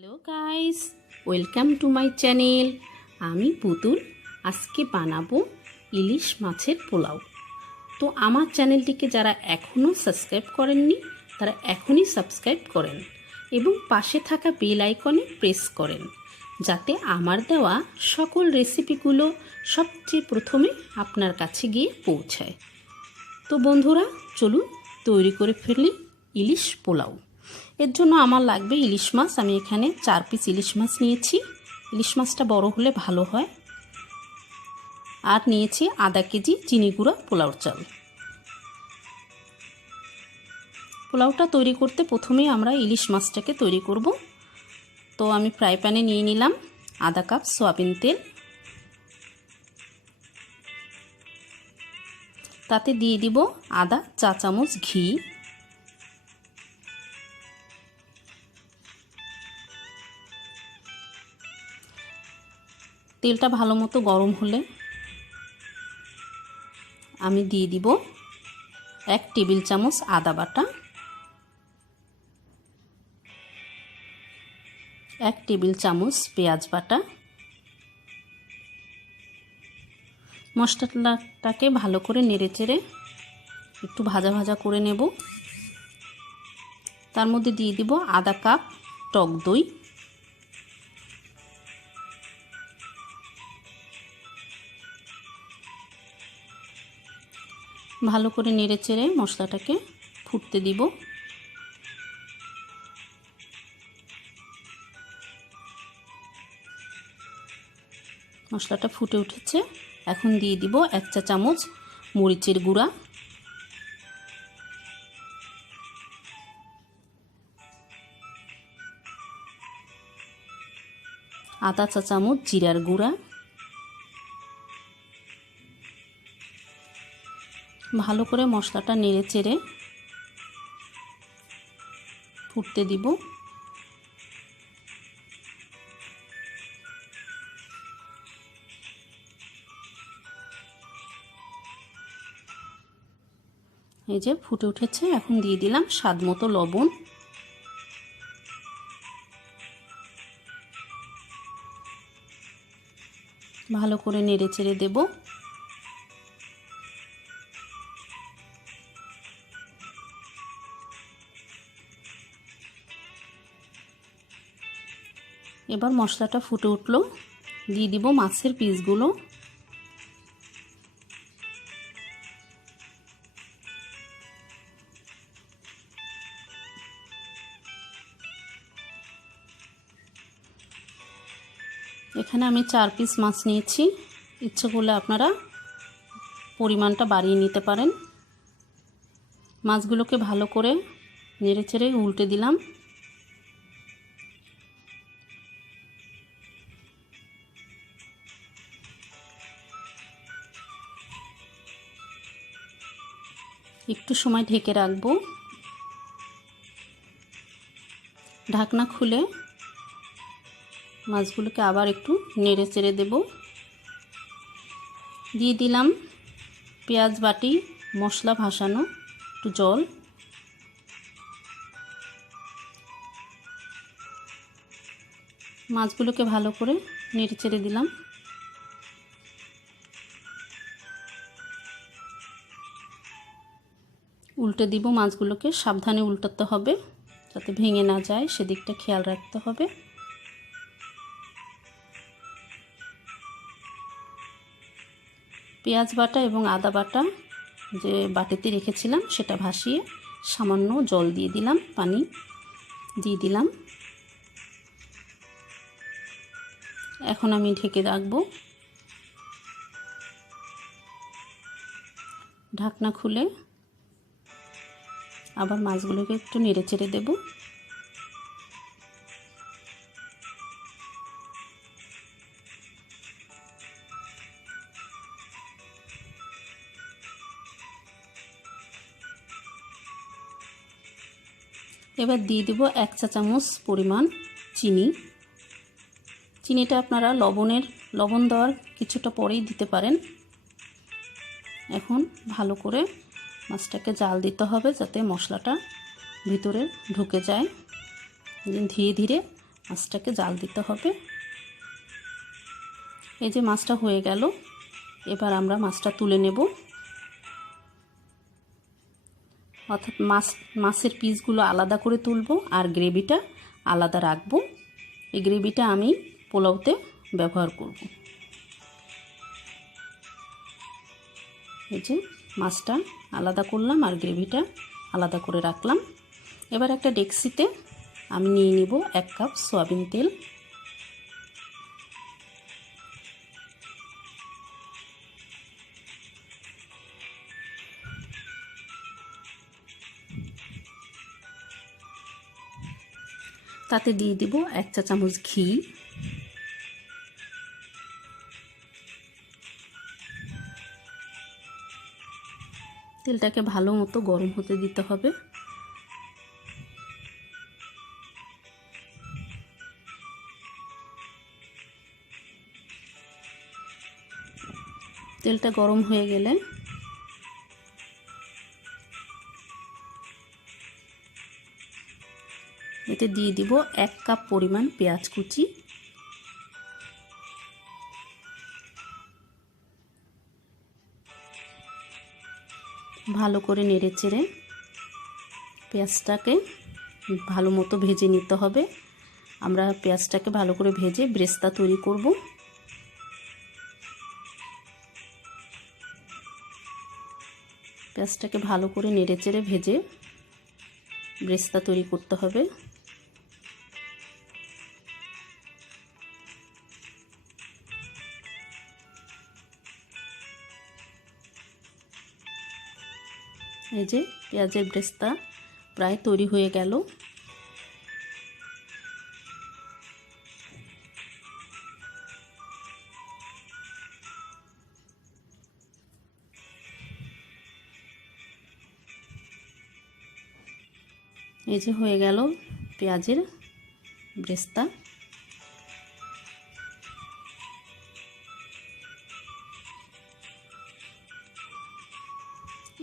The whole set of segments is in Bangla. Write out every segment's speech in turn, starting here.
Hello guys, welcome to my channel. আমি পুতুল। আজকে বানাবো ইলিশ মাছের পোলাও। তো আমার চ্যানেলটিকে যারা এখনও সাবস্ক্রাইব করেননি তারা এখনই সাবস্ক্রাইব করেন এবং পাশে থাকা বেল আইকনে প্রেস করেন, যাতে আমার দেওয়া সকল রেসিপিগুলো সবচেয়ে প্রথমে আপনার কাছে গিয়ে পৌঁছায়। তো বন্ধুরা, চলুন তৈরি করে ফেলি ইলিশ পোলাও। এর জন্য আমার লাগবে ইলিশ মাছ। আমি এখানে 4 পিস ইলিশ মাছ নিয়েছি। ইলিশ মাছটা বড় হলে ভালো হয়। আর নিয়েছি আধা কেজি চিনি গুঁড়া পোলাওর চাল। পোলাওটা তৈরি করতে প্রথমেই আমরা ইলিশ মাছটাকে তৈরি করব। তো আমি ফ্রাই প্যানে নিয়ে নিলাম আধা কাপ সয়াবিন তেল। তাতে দিয়ে দিব আধা চা চামচ ঘি, তেলটা ভালো মতো গরম হলে আমি দিয়ে দিব 1 টেবিল চামচ আদা বাটা, 1 টেবিল চামচ পেঁয়াজ বাটা। মশলাটাকে ভালো করে নেড়েচেড়ে একটু ভাজা ভাজা করে নেব। তার মধ্যে দিয়ে দিব আধা কাপ টক দই, ভালো করে নেড়েচেড়ে মশলাটাকে ফুটতে দিব। মশলাটা ফুটে উঠেছে। এখন দিয়ে দিব 1 চা চামচ মরিচের গুঁড়া, আধা চা চামচ জিরার গুঁড়া। ভালো করে মশলাটা নেড়েচেড়ে ফুটতে দিব। এই যে ফুটে উঠেছে। এখন দিয়ে দিলাম স্বাদ মতো লবণ, ভালো করে নেড়েচেড়ে দেব। এবার মশলাটা ফুটে উঠলো, দিয়ে দিব মাছের পিসগুলো। এখানে আমি 4 পিস মাছ নিয়েছি। ইচ্ছে করলে আপনারা পরিমাণটা বাড়িয়ে নিতে পারেন। মাছগুলোকে ভালো করে নেড়েচেড়ে উল্টে দিলাম। একটু সময় ঢেকে রাখবো। ঢাকনা খুলে মাছগুলোকে আবার একটু নেড়ে চেড়ে দেব। দিয়ে দিলাম পেঁয়াজ বাটি, মশলা ভাসানো একটু জল। মাছগুলোকে ভালো করে নেড়ে চেড়ে দিলাম। উল্টে দিব মাছগুলোকে। সাবধানে উল্টাতে হবে যাতে ভেঙে না যায়, সেদিকটা খেয়াল রাখতে হবে। পেঁয়াজ বাটা এবং আদা বাটা যে বাটিতে রেখেছিলাম সেটা ভাসিয়ে সামান্য জল দিয়ে দিলাম, পানি দিয়ে দিলাম। এখন আমি ঢেকে রাখবো। ঢাকনা খুলে আবার মাছগুলোকে একটু নেড়ে চেড়ে দেব। এবার দিয়ে দেব 1 চা চামচ পরিমাণ চিনি। চিনিটা আপনারা লবণ দেওয়ার কিছুটা পরেই দিতে পারেন। এখন ভালো করে মাছটাকে জাল দিতে হবে যাতে মশলাটা ভিতরে ঢুকে যায়। ধীরে ধীরে মাছটাকে জাল দিতে হবে। এই যে মাছটা হয়ে গেল, এবার আমরা মাছটা তুলে নেব। অর্থাৎ মাছের পিসগুলো আলাদা করে তুলব আর গ্রেভিটা আলাদা রাখব। এই গ্রেভিটা আমি পোলাওতে ব্যবহার করব। এই যে মাছটা আলাদা করলাম আর গ্রেভিটা আলাদা করে রাখলাম। এবার একটা ডেকচিতে আমি নিয়ে নিব 1 কাপ সয়াবিন তেল। তাতে দিয়ে দিব 1 চা চামচ ঘি, তেলটাকে ভালো মতো গরম হতে দিতে হবে। তেলটা গরম হয়ে গেলে এতে দিয়ে দিব 1 কাপ পরিমাণ পেঁয়াজ কুচি, ভালো করে নেড়েচেড়ে পেঁয়াজটাকে ভালো মতো ভেজে নিতে হবে। আমরা পেঁয়াজটাকে ভালো করে ভেজে ব্রেস্তা তৈরি করব। পেঁয়াজটাকে ভালো করে নেড়েচেড়ে ভেজে ব্রেস্তা তৈরি করতে হবে। এই যে পেঁয়াজের ব্রেস্তা প্রায় তৈরি হয়ে গেল। এই যে হয়ে গেল পেঁয়াজের ব্রেস্তা।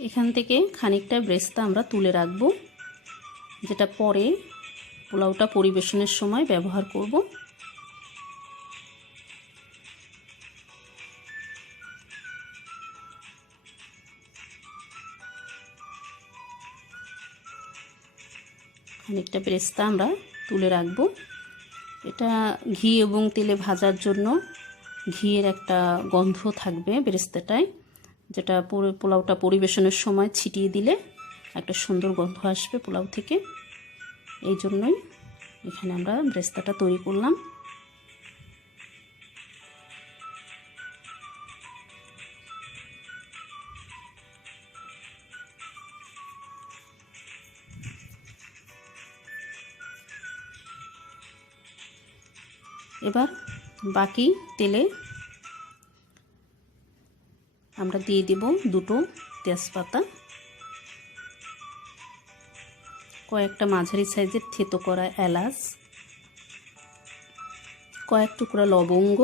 এখান থেকে খানিকটা ব্রেস্তা আমরা তুলে রাখব, যেটা পরে পোলাওটা পরিবেশনের সময় ব্যবহার করব। খানিকটা ব্রেস্তা আমরা তুলে রাখব। এটা ঘি এবং তেলে ভাজার জন্য ঘিয়ের একটা গন্ধ থাকবে ব্রেস্তাটায়, যেটা পোলাওটা পরিবেশনের সময় ছিটিয়ে দিলে একটা সুন্দর গন্ধ আসবে পোলাও থেকে। এই জন্যই এখানে আমরা ব্রেস্তাটা তৈরি করলাম। এবার বাকি তেলে আমরা দিয়ে দেব 2টো তেজপাতা, কয়েকটা মাঝারি সাইজের থেতো করা এলাচ, কয়েক টুকরা লবঙ্গ,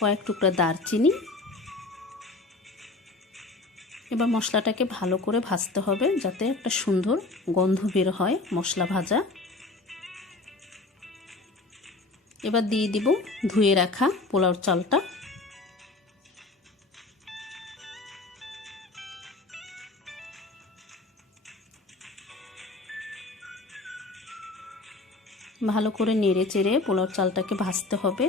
কয়েক টুকরা দারচিনি। এবার মশলাটাকে ভালো করে ভাজতে হবে যাতে একটা সুন্দর গন্ধ বের হয় মশলা ভাজা। এবার দিয়ে দিব ধুয়ে রাখা পোলাওর চালটা। ভালো করে নেড়ে চেড়ে পোলাওর চালটাকে ভাজতে হবে।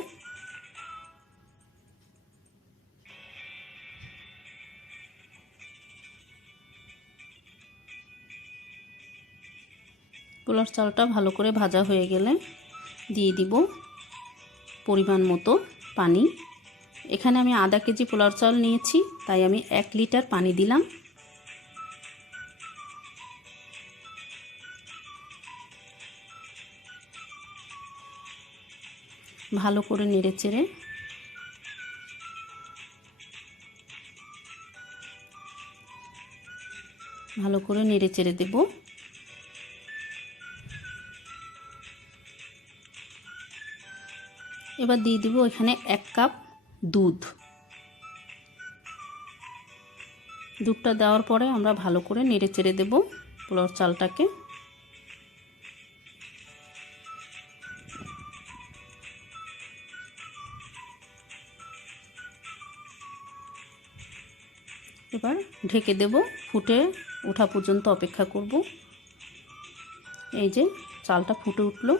পোলাওর চালটা ভালো করে ভাজা হয়ে গেলে দিয়ে দিব পরিমাণ মতো পানি। এখানে আমি আধা কেজি পোলাওর চাল নিয়েছি, তাই আমি 1 লিটার পানি দিলাম। ভালো করে নেড়েচেড়ে দেব। এবার দিয়ে দিব এখানে 1 কাপ দুধ। দুধটা দেওয়ার পরে আমরা ভালো করে নেড়েচেড়ে দেব পোলাওর চালটাকে। এবার ঢেকে দেব, ফুটে ওঠা পর্যন্ত অপেক্ষা করব। এই যে চালটা ফুটে উঠলো।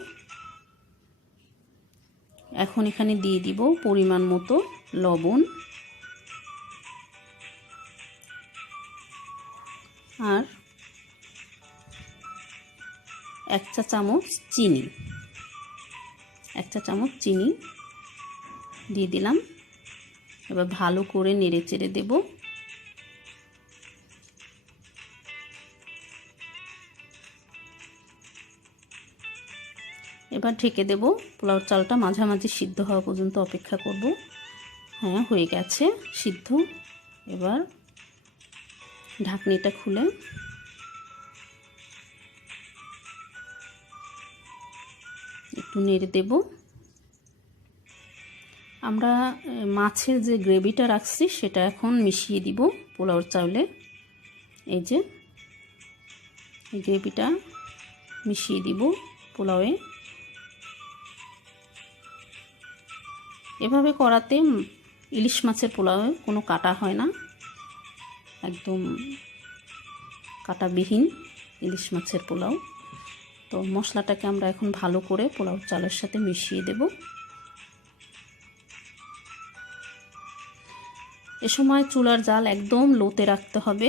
এখন এখানে দিয়ে দিব পরিমাণ মতো লবণ আর 1 চা চামচ চিনি, 1 চা চামচ চিনি দিয়ে দিলাম। এবার ভালো করে নেড়ে চেড়ে দেব। এবার ঢেকে দেব, পোলাওর চালটা মাঝামাঝি সিদ্ধ হওয়া পর্যন্ত অপেক্ষা করব। হ্যাঁ, হয়ে গেছে সিদ্ধ। এবার ঢাকনিটা খুলে একটু নেড়ে দেব। আমরা মাছের যে গ্রেভিটা রাখছি সেটা এখন মিশিয়ে দিব পোলাওর চাউলে। এই যে এই গ্রেভিটা মিশিয়ে দিব পোলাওয়ে। এভাবে করাতে ইলিশ মাছের পোলাওয়ে কোনো কাটা হয় না, একদম কাটাবিহীন ইলিশ মাছের পোলাও। তো মশলাটাকে আমরা এখন ভালো করে পোলাও চালের সাথে মিশিয়ে দেব। এ সময় চুলার জাল একদম লোতে রাখতে হবে।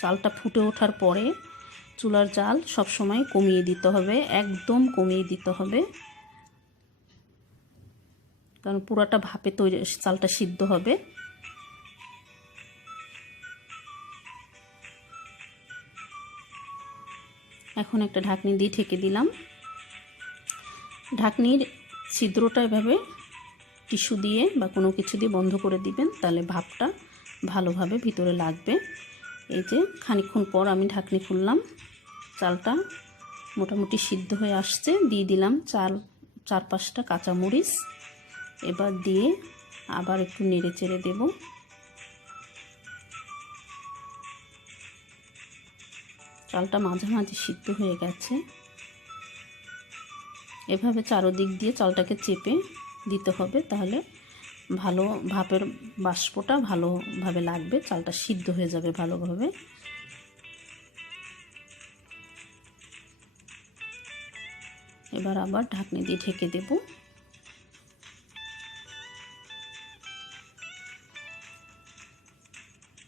চালটা ফুটে ওঠার পরে চুলার জাল সব সময় কমিয়ে দিতে হবে, একদম কমিয়ে দিতে হবে, কারণ পুরোটা ভাপে তৈরি চালটা সিদ্ধ হবে। এখন একটা ঢাকনি দিয়ে ঢেকে দিলাম। ঢাকনির ছিদ্রটা এভাবে টিস্যু দিয়ে বা কোনো কিছু দিয়ে বন্ধ করে দিবেন, তাহলে ভাপটা ভালোভাবে ভিতরে লাগবে। এই যে খানিকক্ষণ পর আমি ঢাকনি খুললাম, চালটা মোটামুটি সিদ্ধ হয়ে আসছে। দিয়ে দিলাম 4-5টা কাঁচামরিচ। এবার দিয়ে আবার একটু নেড়ে চেড়ে দেব। চালটা মাঝামাঝি সিদ্ধ হয়ে গেছে। এভাবে চারদিক দিয়ে চালটাকে চেপে দিতে হবে, তাহলে ভালো ভাপের বাষ্পটা ভালোভাবে লাগবে, চালটা সিদ্ধ হয়ে যাবে ভালোভাবে। এবার আবার ঢাকনি দিয়ে ঢেকে দেব।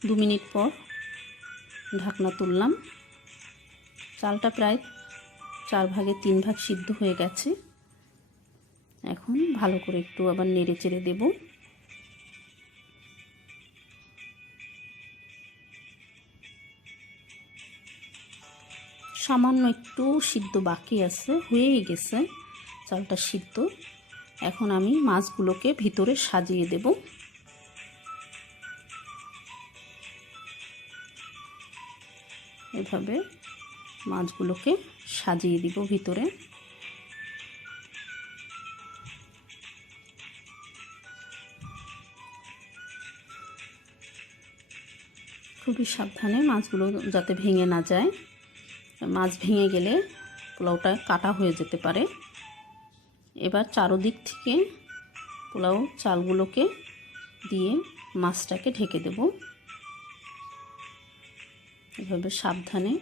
দু মিনিট পর ঢাকনা তুললাম। চালটা প্রায় 4 ভাগে 3 ভাগ সিদ্ধ হয়ে গেছে। এখন ভালো করে একটু আবার নেড়ে চেড়ে দেব। সামান্য একটু সিদ্ধ বাকি আছে, হয়েই গেছে চালটা সিদ্ধ। এখন আমি মাছগুলোকে ভিতরে সাজিয়ে দেব। এভাবে মাছগুলোকে সাজিয়ে দিব ভিতরে। খুবই সাবধানে, মাছগুলো যাতে ভেঙে না যায়। মাছ ভেঙে গেলে পোলাওটা কাটা হয়ে যেতে পারে। এবার চারদিক থেকে পোলাও চালগুলোকে দিয়ে মাছটাকে ঢেকে দেব। এভাবে সাবধানে,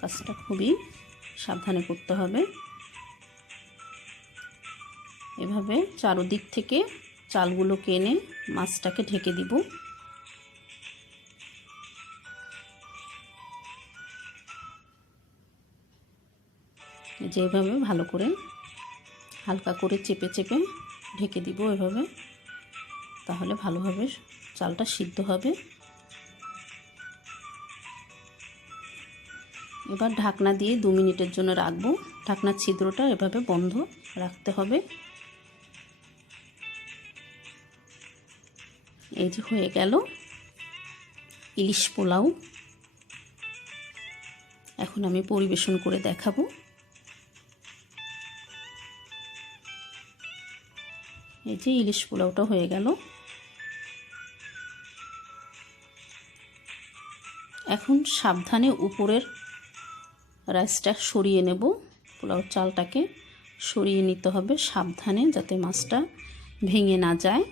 কাজটা খুবই সাবধানে করতে হবে। এভাবে চারদিক থেকে চালগুলোকে এনে মাছটাকে ঢেকে দিব। যেভাবে ভালো করে হালকা করে চেপে চেপে ঢেকে দিব এভাবে, তাহলে ভালোভাবে চালটা সিদ্ধ হবে। এবার ঢাকনা দিয়ে 2 মিনিটের জন্য রাখবো। ঢাকনার ছিদ্রটা এভাবে বন্ধ রাখতে হবে। এই যে হয়ে গেল ইলিশ পোলাও। এখন আমি পরিবেশন করে দেখাবো। এই যে ইলিশ পোলাওটা হয়ে গেল। এখন সাবধানে উপরের রাইসটা সরিয়ে নেব। পোলাও চালটাকে সরিয়ে নিতে হবে সাবধানে, যাতে মাছটা ভেঙে না যায়।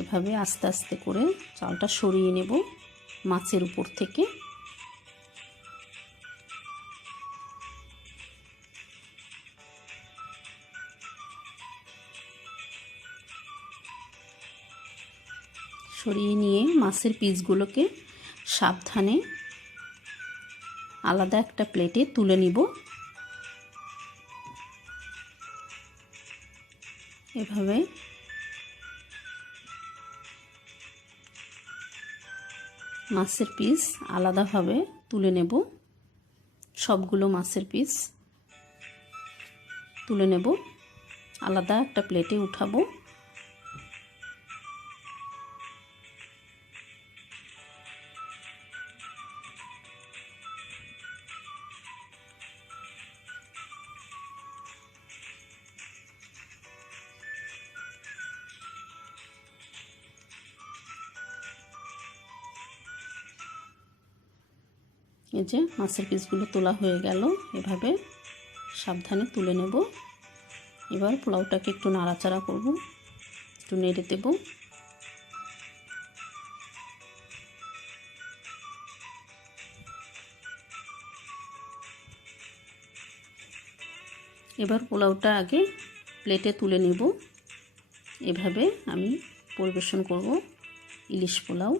এভাবে আস্তে আস্তে করে চালটা সরিয়ে নেব মাছের উপর থেকে। সরিয়ে নিয়ে মাছের পিসগুলোকে সাবধানে আলাদা একটা প্লেটে তুলে নিব। এভাবে মাছের পিস আলাদাভাবে তুলে নেব। সবগুলো মাছের পিস তুলে নেব, আলাদা একটা প্লেটে উঠাবো। এই যে মাছের পিসগুলো তোলা হয়ে গেল, এভাবে সাবধানে তুলে নেব। এবার পোলাওটাকে একটু নাড়াচাড়া করব, একটু নেড়ে দেব। এবার পোলাওটা আগে প্লেটে তুলে নেব। এভাবে আমি পরিবেশন করব ইলিশ পোলাও।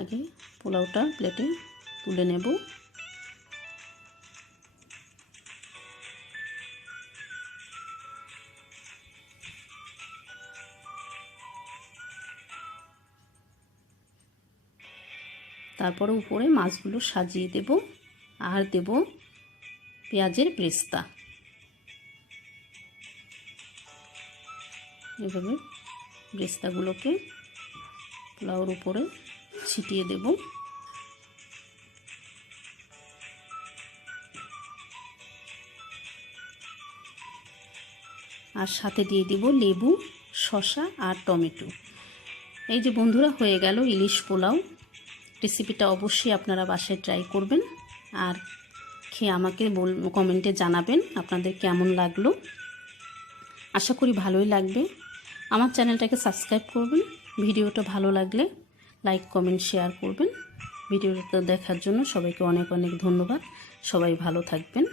আগে পোলাওটা প্লেটে তুলে নেব। তারপরে উপরে মাছগুলো সাজিয়ে দেব আর দেব পেঁয়াজের ব্রেস্তা। এভাবে ব্রেস্তাগুলোকে পোলাওর উপরে ছিটিয়ে দেব। আর সাথে দিয়ে দেব লেবু, শসা আর টমেটো। এই যে বন্ধুরা, হয়ে গেল ইলিশ পোলাও। রেসিপিটা অবশ্যই আপনারা বাসায় ট্রাই করবেন আর খেয়ে আমাকে কমেন্টে জানাবেন আপনাদের কেমন লাগলো। আশা করি ভালোই লাগবে। আমার চ্যানেলটাকে সাবস্ক্রাইব করবেন। ভিডিওটা ভালো লাগলে লাইক, কমেন্ট, শেয়ার করবেন। ভিডিওটা দেখার জন্য সবাইকে অনেক অনেক ধন্যবাদ। সবাই ভালো থাকবেন।